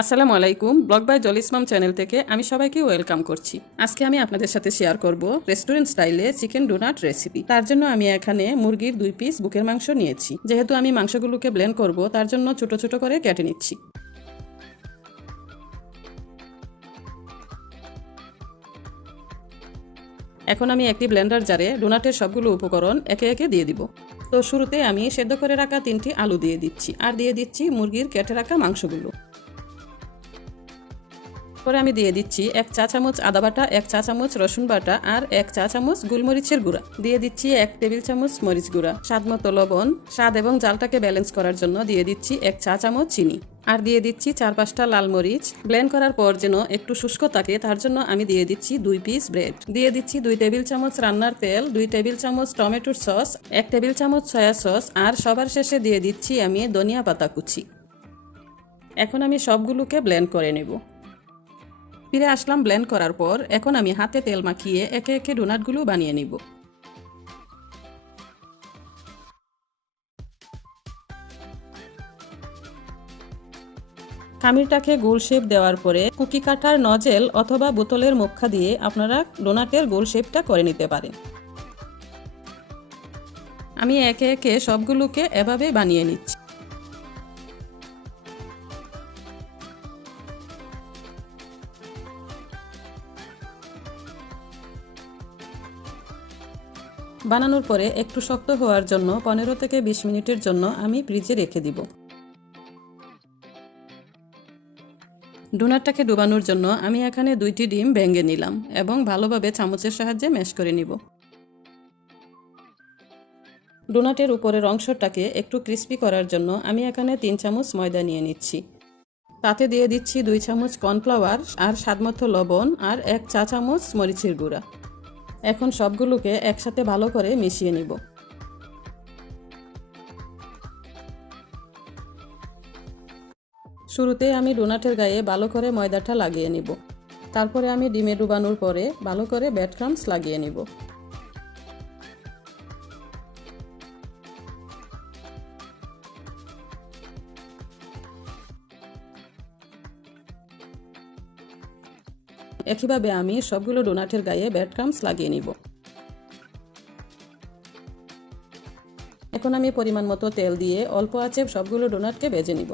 আসসালামু আলাইকুম। Blog by Jalis ma'am channel থেকে আমি সবাইকে ওয়েলকাম করছি। আজকে আমি আপনাদের সাথে শেয়ার করব রেস্টুরেন্ট স্টাইলে চিকেন ডোনাট রেসিপি। তার জন্য আমি এখানে মুরগির 2 পিস বুকের মাংস নিয়েছি। যেহেতু আমি মাংসগুলোকে ব্লেন্ড করব, তার জন্য ছোট ছোট করে কেটে নিচ্ছি। এখন আমি একটি ব্লেন্ডার জারে ডোনাটের সবগুলো উপকরণ একে একে দিয়ে দিব। তো শুরুতে আমি সেদ্ধ করে রাখা 3টি আলু দিয়ে দিচ্ছি, আর দিয়ে দিচ্ছি মুরগির কেটে রাখা মাংসগুলো। পরে আমি দিয়ে দিচ্ছি 1 চা চামচ আদা বাটা, 1 চা চামচ রসুন বাটা আর 1 চা চামচ গোলমরিচের গুঁড়া। দিয়ে দিচ্ছি 1 টেবিল চামচ মরিচ গুঁড়া, স্বাদমতো লবণ, স্বাদ এবং জালটাকে ব্যালেন্স করার জন্য দিয়ে দিচ্ছি 1 চা চামচ চিনি, আর দিয়ে দিচ্ছি 4-5টা লাল মরিচ। ব্লেন্ড করার পর যেন একটু শুষ্ক থাকে, তার জন্য আমি দিয়ে দিচ্ছি 2 পিস ব্রেড। দিয়ে দিচ্ছি 2 টেবিল চামচ রান্নার তেল, 2 টেবিল চামচ টমেটোর সস, 1 টেবিল চামচ সয়া সস, আর সবার শেষে দিয়ে দিচ্ছি আমি ধনিয়া পাতা কুচি। এখন আমি সবগুলোকে ব্লেন্ড করে নেব। ফিরে আসলাম ব্লেন্ড করার পর। এখন আমি হাতে তেল মাখিয়ে একে একে ডোনাটগুলো বানিয়ে নিব। খামিরটাকে গোল শেপ দেওয়ার পরে কুকি কাটার নজেল অথবা বোতলের মুখা দিয়ে আপনারা ডোনাটের গোল শেপটা করে নিতে পারেন। আমি একে একে সবগুলোকে এভাবে বানিয়ে নিচ্ছি। বানানোর পরে একটু শক্ত হওয়ার জন্য 15 থেকে 20 মিনিটের জন্য আমি ফ্রিজে রেখে দিব। ডোনাটটাকে ডুবানোর জন্য আমি এখানে 2টি ডিম ভেঙে নিলাম এবং ভালোভাবে চামচের সাহায্যে ম্যাশ করে নিব। ডোনাটের উপরের অংশটাকে একটু ক্রিস্পি করার জন্য আমি এখানে 3 চামচ ময়দা নিয়ে নিচ্ছি। তাতে দিয়ে দিচ্ছি 2 চামচ কর্নফ্লাওয়ার আর স্বাদমতো লবণ আর 1 চা চামচ মরিচের গুঁড়া। এখন সবগুলোকে একসাথে ভালো করে মিশিয়ে নিব। শুরুতে আমি ডোনাটের গায়ে ভালো করে ময়দাটা লাগিয়ে নিব। তারপরে আমি ডিমে ডুবানোর পরে ভালো করে ব্রেড ক্রাম্বস লাগিয়ে নিব। একইভাবে আমি সবগুলো ডোনাটের গায়ে ব্রেড ক্রাম্বস লাগিয়ে নিব। এখন আমি পরিমাণ মতো তেল দিয়ে অল্প আঁচে সবগুলো ডোনাটকে ভেজে নিব।